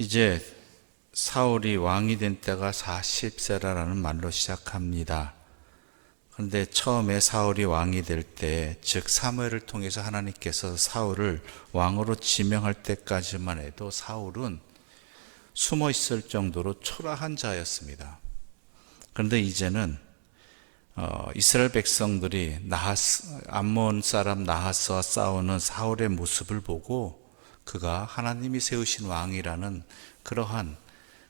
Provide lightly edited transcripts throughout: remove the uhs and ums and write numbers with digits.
이제 사울이 왕이 된 때가 40세라는 말로 시작합니다. 그런데 처음에 사울이 왕이 될 때, 즉 사무엘을 통해서 하나님께서 사울을 왕으로 지명할 때까지만 해도 사울은 숨어 있을 정도로 초라한 자였습니다. 그런데 이제는 이스라엘 백성들이 암몬 사람 나하스와 싸우는 사울의 모습을 보고 그가 하나님이 세우신 왕이라는 그러한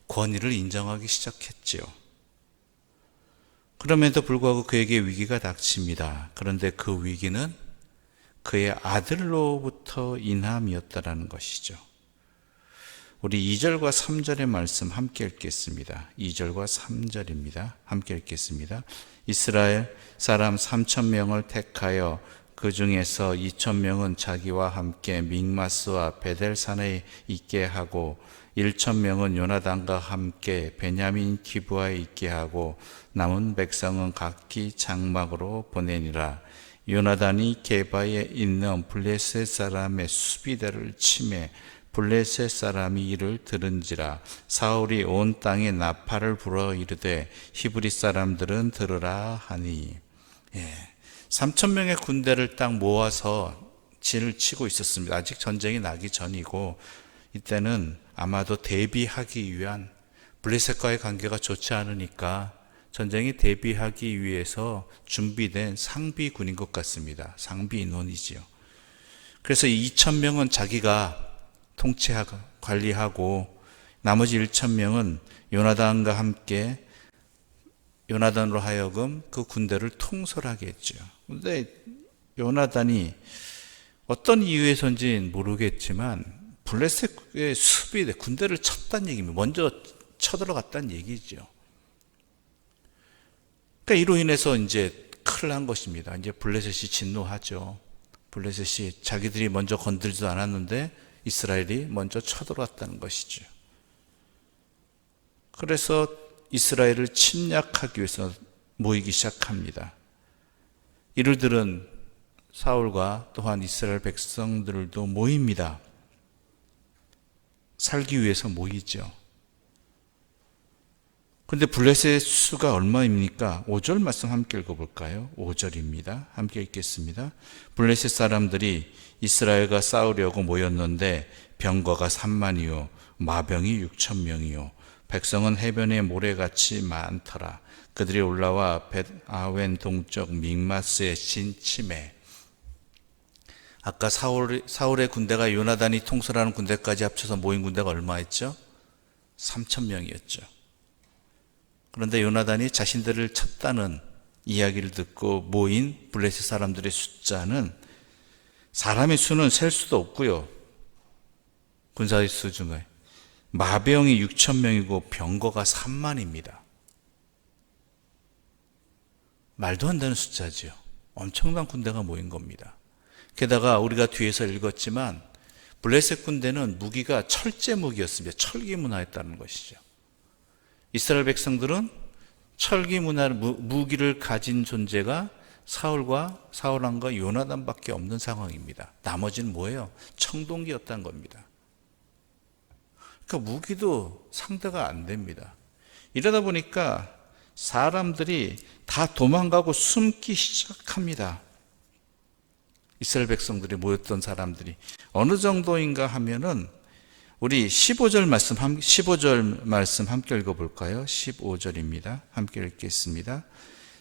권위를 인정하기 시작했지요. 그럼에도 불구하고 그에게 위기가 닥칩니다. 그런데 그 위기는 그의 아들로부터 인함이었다라는 것이죠. 우리 2절과 3절의 말씀 함께 읽겠습니다. 2절과 3절입니다. 함께 읽겠습니다. 이스라엘 사람 3,000명을 택하여 그 중에서 2,000명은 자기와 함께 믹마스와 베델산에 있게 하고 1,000명은 요나단과 함께 베냐민 기브아에 있게 하고 남은 백성은 각기 장막으로 보내니라. 요나단이 게바에 있는 블레셋 사람의 수비대를 치매 블레셋 사람이 이를 들은지라. 사울이 온 땅에 나팔을 불어 이르되 히브리 사람들은 들으라 하니. 3,000명의 군대를 딱 모아서 진을 치고 있었습니다. 아직 전쟁이 나기 전이고, 이때는 아마도 대비하기 위한, 블레셋과의 관계가 좋지 않으니까 전쟁에 대비하기 위해서 준비된 상비군인 것 같습니다. 상비 인원이지요. 그래서 2,000명은 자기가 통치하고 관리하고 나머지 1,000명은 요나단과 함께 요나단으로 하여금 그 군대를 통솔하게 했죠. 그런데 요나단이 어떤 이유에서인지 모르겠지만 블레셋의 수비대 군대를 쳤다는 얘기입니다. 먼저 쳐들어갔다는 얘기죠. 그러니까 이로 인해서 이제 큰일 난 것입니다. 이제 블레셋이 진노하죠. 블레셋이 자기들이 먼저 건들지도 않았는데 이스라엘이 먼저 쳐들어왔다는 것이죠. 그래서 이스라엘을 침략하기 위해서 모이기 시작합니다. 이를 들은 사울과 또한 이스라엘 백성들도 모입니다. 살기 위해서 모이죠. 그런데 블레셋의 수가 얼마입니까? 5절 말씀 함께 읽어볼까요? 5절입니다. 함께 읽겠습니다. 블레셋 사람들이 이스라엘과 싸우려고 모였는데 병거가 3만이요 마병이 6,000명이요 백성은 해변의 모래같이 많더라. 그들이 올라와 벳아웬 동쪽 믹마스에 진침해. 아까 사울의 군대가 요나단이 통솔하는 군대까지 합쳐서 모인 군대가 얼마였죠? 3,000명이었죠. 그런데 요나단이 자신들을 쳤다는 이야기를 듣고 모인 블레셋 사람들의 숫자는, 사람의 수는 셀 수도 없고요. 군사의 수 중에 마병이 6,000명이고 병거가 3만입니다. 말도 안 되는 숫자지요. 엄청난 군대가 모인 겁니다. 게다가 우리가 뒤에서 읽었지만 블레셋 군대는 무기가 철제 무기였습니다. 철기 문화였다는 것이죠. 이스라엘 백성들은 철기 문화 무기를 가진 존재가 사울 왕과 요나단밖에 없는 상황입니다. 나머지는 뭐예요? 청동기였다는 겁니다. 그러니까 무기도 상대가 안 됩니다. 이러다 보니까 사람들이 다 도망가고 숨기 시작합니다. 이스라엘 백성들이 모였던 사람들이 어느 정도인가 하면은 우리 15절 말씀 함께 읽어볼까요? 15절입니다. 함께 읽겠습니다.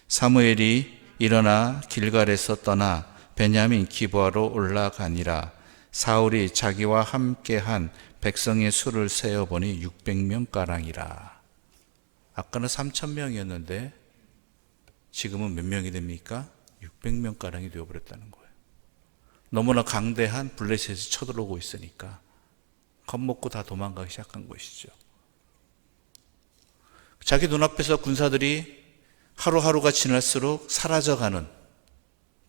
사무엘이 일어나 길갈에서 떠나 베냐민 기브아로 올라가니라. 사울이 자기와 함께한 백성의 수를 세어보니 600명가량이라. 아까는 3,000명이었는데 지금은 몇 명이 됩니까? 600명가량이 되어버렸다는 거예요. 너무나 강대한 블레셋이 쳐들어오고 있으니까 겁먹고 다 도망가기 시작한 것이죠. 자기 눈앞에서 군사들이 하루하루가 지날수록 사라져가는,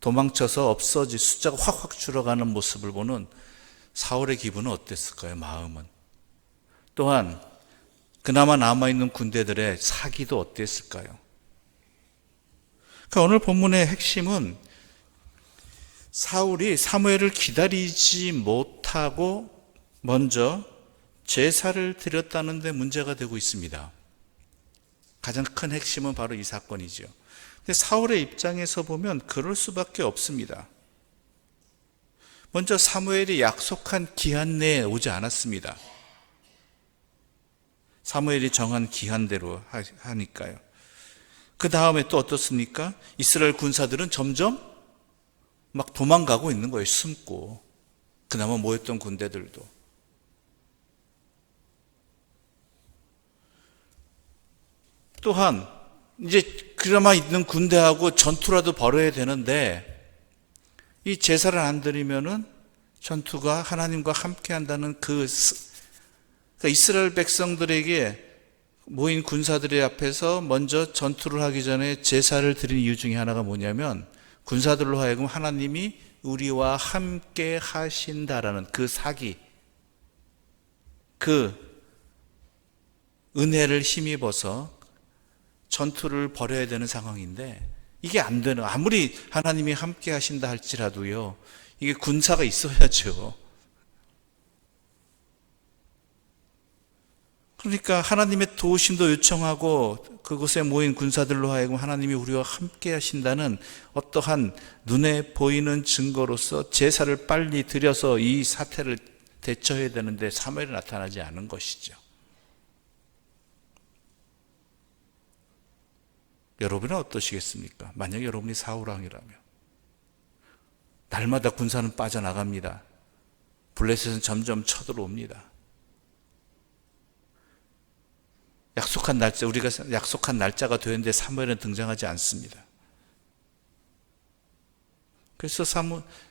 도망쳐서 없어지 숫자가 확확 줄어가는 모습을 보는 사울의 기분은 어땠을까요? 마음은. 또한 그나마 남아있는 군대들의 사기도 어땠을까요? 그러니까 오늘 본문의 핵심은 사울이 사무엘을 기다리지 못하고 먼저 제사를 드렸다는 데 문제가 되고 있습니다. 가장 큰 핵심은 바로 이 사건이죠. 근데 사울의 입장에서 보면 그럴 수밖에 없습니다. 먼저 사무엘이 약속한 기한 내에 오지 않았습니다. 사무엘이 정한 기한대로 하니까요. 그 다음에 또 어떻습니까? 이스라엘 군사들은 점점 막 도망가고 있는 거예요. 숨고. 그나마 모였던 군대들도. 또한 이제 그나마 있는 군대하고 전투라도 벌여야 되는데 이 제사를 안 드리면은 전투가 하나님과 함께 한다는 그러니까 이스라엘 백성들에게 모인 군사들의 앞에서 먼저 전투를 하기 전에 제사를 드린 이유 중에 하나가 뭐냐면 군사들로 하여금 하나님이 우리와 함께 하신다라는 그 사기, 그 은혜를 힘입어서 전투를 벌여야 되는 상황인데 이게 안 되는, 아무리 하나님이 함께 하신다 할지라도요, 이게 군사가 있어야죠. 그러니까 하나님의 도우심도 요청하고 그곳에 모인 군사들로 하여금 하나님이 우리와 함께 하신다는 어떠한 눈에 보이는 증거로서 제사를 빨리 드려서 이 사태를 대처해야 되는데 사무엘이 나타나지 않은 것이죠. 여러분은 어떠시겠습니까? 만약 여러분이 사울왕이라면 날마다 군사는 빠져나갑니다. 블레셋은 점점 쳐들어옵니다. 약속한 날짜, 우리가 약속한 날짜가 되었는데 사무엘은 등장하지 않습니다. 그래서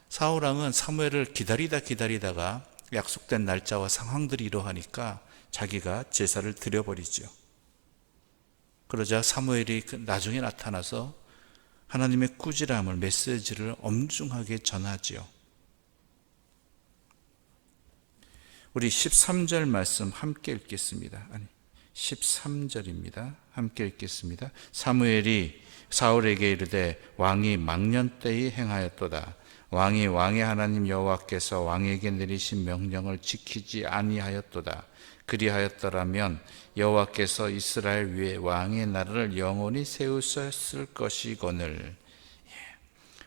사울왕은 사무엘을 기다리다가 약속된 날짜와 상황들이 이러하니까 자기가 제사를 드려버리죠. 그러자 사무엘이 나중에 나타나서 하나님의 꾸지람을, 메시지를 엄중하게 전하지요. 우리 13절 말씀 함께 읽겠습니다. 13절입니다. 함께 읽겠습니다. 사무엘이 사울에게 이르되 왕이 망년 때에 행하였도다. 왕이 왕의 하나님 여호와께서 왕에게 내리신 명령을 지키지 아니하였도다. 그리하였더라면 여호와께서 이스라엘 위에 왕의 나라를 영원히 세우셨을 것이거늘.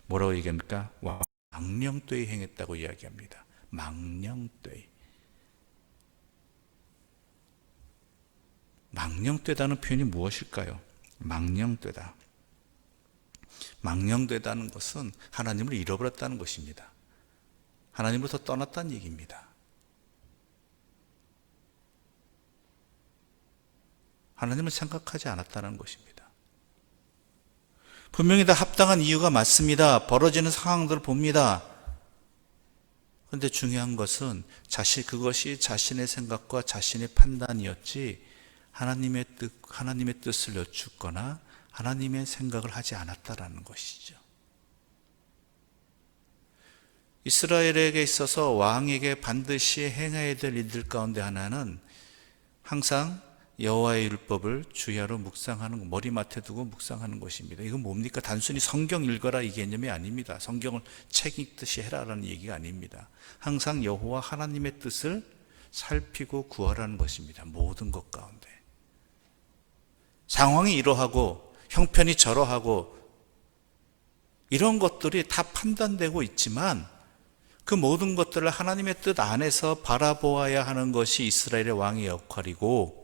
뭐라고 얘기합니까? 망령되이 행했다고 이야기합니다. 망령되이. 망령되다는 표현이 무엇일까요? 망령되다. 망령되다는 것은 하나님을 잃어버렸다는 것입니다. 하나님으로부터 떠났다는 얘기입니다. 하나님을 생각하지 않았다는 것입니다. 분명히 다 합당한 이유가 맞습니다. 벌어지는 상황들을 봅니다. 그런데 중요한 것은 그것이 자신의 생각과 자신의 판단이었지 하나님의 뜻을 여쭙거나 하나님의 생각을 하지 않았다라는 것이죠. 이스라엘에게 있어서 왕에게 반드시 행해야 될 일들 가운데 하나는 항상 여호와의 율법을 주야로 묵상하는, 머리맡에 두고 묵상하는 것입니다. 이건 뭡니까? 단순히 성경 읽어라 이 개념이 아닙니다. 성경을 책 읽듯이 해라라는 얘기가 아닙니다. 항상 여호와 하나님의 뜻을 살피고 구하라는 것입니다. 모든 것 가운데. 상황이 이러하고 형편이 저러하고 이런 것들이 다 판단되고 있지만 그 모든 것들을 하나님의 뜻 안에서 바라보아야 하는 것이 이스라엘의 왕의 역할이고,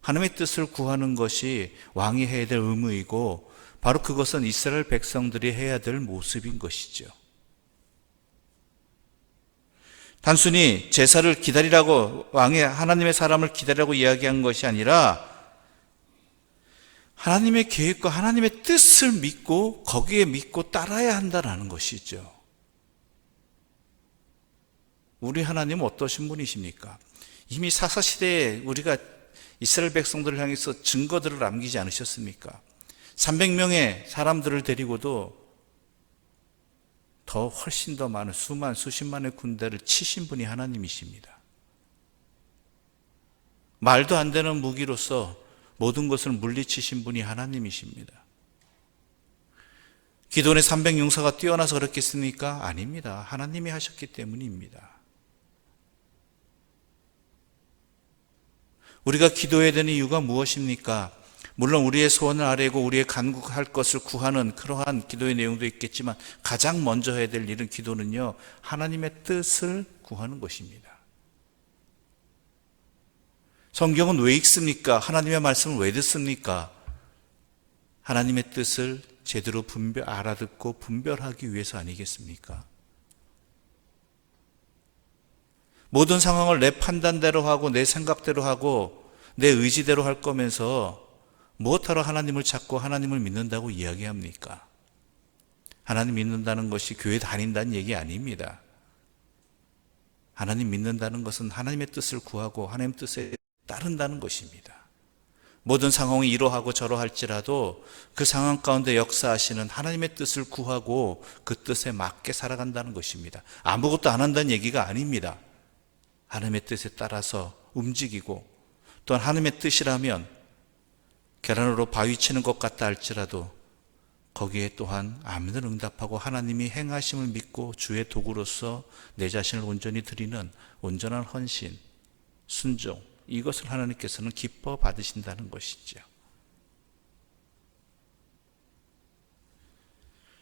하나님의 뜻을 구하는 것이 왕이 해야 될 의무이고, 바로 그것은 이스라엘 백성들이 해야 될 모습인 것이죠. 단순히 제사를 기다리라고, 왕의 하나님의 사람을 기다리라고 이야기한 것이 아니라 하나님의 계획과 하나님의 뜻을 믿고 거기에 믿고 따라야 한다는 것이죠. 우리 하나님은 어떠신 분이십니까? 이미 사사시대에 우리가 이스라엘 백성들을 향해서 증거들을 남기지 않으셨습니까? 300명의 사람들을 데리고도 더 훨씬 더 많은 수십만의 군대를 치신 분이 하나님이십니다. 말도 안 되는 무기로서 모든 것을 물리치신 분이 하나님이십니다. 기도원의 300용사가 뛰어나서 그렇겠습니까? 아닙니다. 하나님이 하셨기 때문입니다. 우리가 기도해야 되는 이유가 무엇입니까? 물론 우리의 소원을 아뢰고 우리의 간구할 것을 구하는 그러한 기도의 내용도 있겠지만 가장 먼저 해야 될 일은 기도는요, 하나님의 뜻을 구하는 것입니다. 성경은 왜 읽습니까? 하나님의 말씀을 왜 듣습니까? 하나님의 뜻을 제대로 알아듣고 분별하기 위해서 아니겠습니까? 모든 상황을 내 판단대로 하고 내 생각대로 하고 내 의지대로 할 거면서 무엇하러 하나님을 찾고 하나님을 믿는다고 이야기합니까? 하나님 믿는다는 것이 교회 다닌다는 얘기 아닙니다. 하나님 믿는다는 것은 하나님의 뜻을 구하고 하나님 뜻에 따른다는 것입니다. 모든 상황이 이러하고 저러할지라도 그 상황 가운데 역사하시는 하나님의 뜻을 구하고 그 뜻에 맞게 살아간다는 것입니다. 아무것도 안 한다는 얘기가 아닙니다. 하나님의 뜻에 따라서 움직이고, 또한 하나님의 뜻이라면 계란으로 바위 치는 것 같다 할지라도 거기에 또한 아멘을 응답하고 하나님이 행하심을 믿고 주의 도구로서 내 자신을 온전히 드리는 온전한 헌신, 순종, 이것을 하나님께서는 기뻐 받으신다는 것이죠.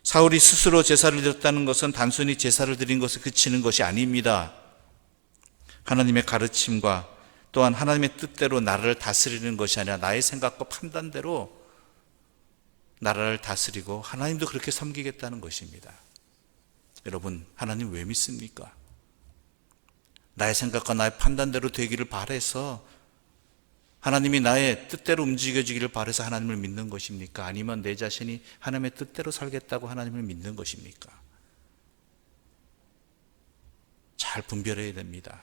사울이 스스로 제사를 드렸다는 것은 단순히 제사를 드린 것에 그치는 것이 아닙니다. 하나님의 가르침과 또한 하나님의 뜻대로 나라를 다스리는 것이 아니라 나의 생각과 판단대로 나라를 다스리고 하나님도 그렇게 섬기겠다는 것입니다. 여러분, 하나님 왜 믿습니까? 나의 생각과 나의 판단대로 되기를 바라서, 하나님이 나의 뜻대로 움직여지기를 바라서 하나님을 믿는 것입니까? 아니면 내 자신이 하나님의 뜻대로 살겠다고 하나님을 믿는 것입니까? 잘 분별해야 됩니다.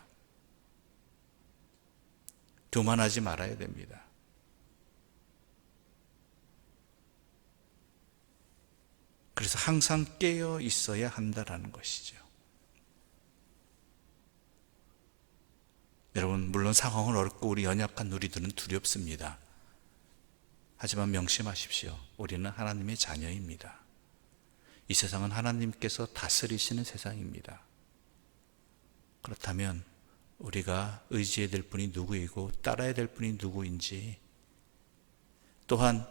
교만하지 말아야 됩니다. 그래서 항상 깨어 있어야 한다라는 것이죠. 여러분, 물론 상황은 어렵고 우리 연약한 우리들은 두렵습니다. 하지만 명심하십시오. 우리는 하나님의 자녀입니다. 이 세상은 하나님께서 다스리시는 세상입니다. 그렇다면 우리가 의지해야 될 분이 누구이고 따라야 될 분이 누구인지, 또한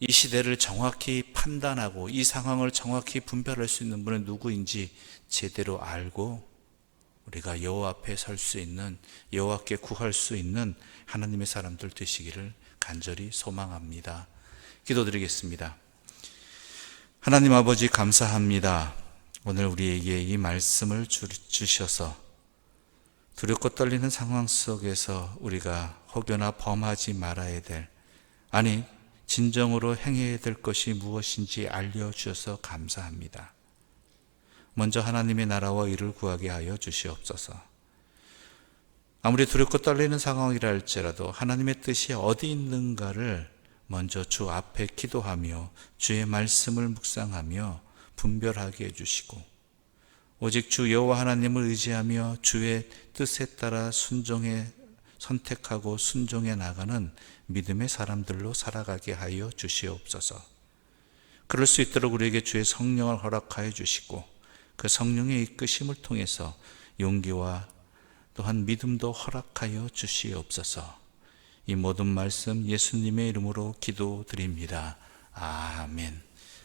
이 시대를 정확히 판단하고 이 상황을 정확히 분별할 수 있는 분은 누구인지 제대로 알고 우리가 여호와 앞에 설 수 있는, 여호와께 구할 수 있는 하나님의 사람들 되시기를 간절히 소망합니다. 기도드리겠습니다. 하나님 아버지, 감사합니다. 오늘 우리에게 이 말씀을 주셔서 두렵고 떨리는 상황 속에서 우리가 혹여나 범하지 말아야 될, 아니 진정으로 행해야 될 것이 무엇인지 알려주셔서 감사합니다. 먼저 하나님의 나라와 의를 구하게 하여 주시옵소서. 아무리 두렵고 떨리는 상황이라 할지라도 하나님의 뜻이 어디 있는가를 먼저 주 앞에 기도하며 주의 말씀을 묵상하며 분별하게 해주시고, 오직 주 여호와 하나님을 의지하며 주의 뜻에 따라 선택하고 순종해 나가는 믿음의 사람들로 살아가게 하여 주시옵소서. 그럴 수 있도록 우리에게 주의 성령을 허락하여 주시고, 그 성령의 이끄심을 통해서 용기와 또한 믿음도 허락하여 주시옵소서. 이 모든 말씀 예수님의 이름으로 기도드립니다. 아멘.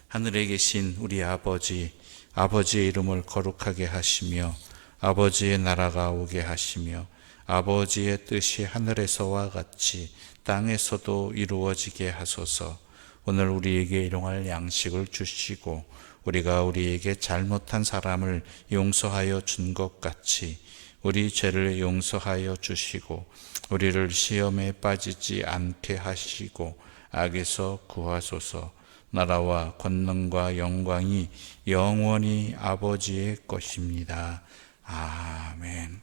하늘에 계신 우리 아버지, 아버지의 이름을 거룩하게 하시며 아버지의 나라가 오게 하시며 아버지의 뜻이 하늘에서와 같이 땅에서도 이루어지게 하소서. 오늘 우리에게 일용할 양식을 주시고 우리가 우리에게 잘못한 사람을 용서하여 준 것 같이 우리 죄를 용서하여 주시고 우리를 시험에 빠지지 않게 하시고 악에서 구하소서. 나라와 권능과 영광이 영원히 아버지의 것입니다. 아멘.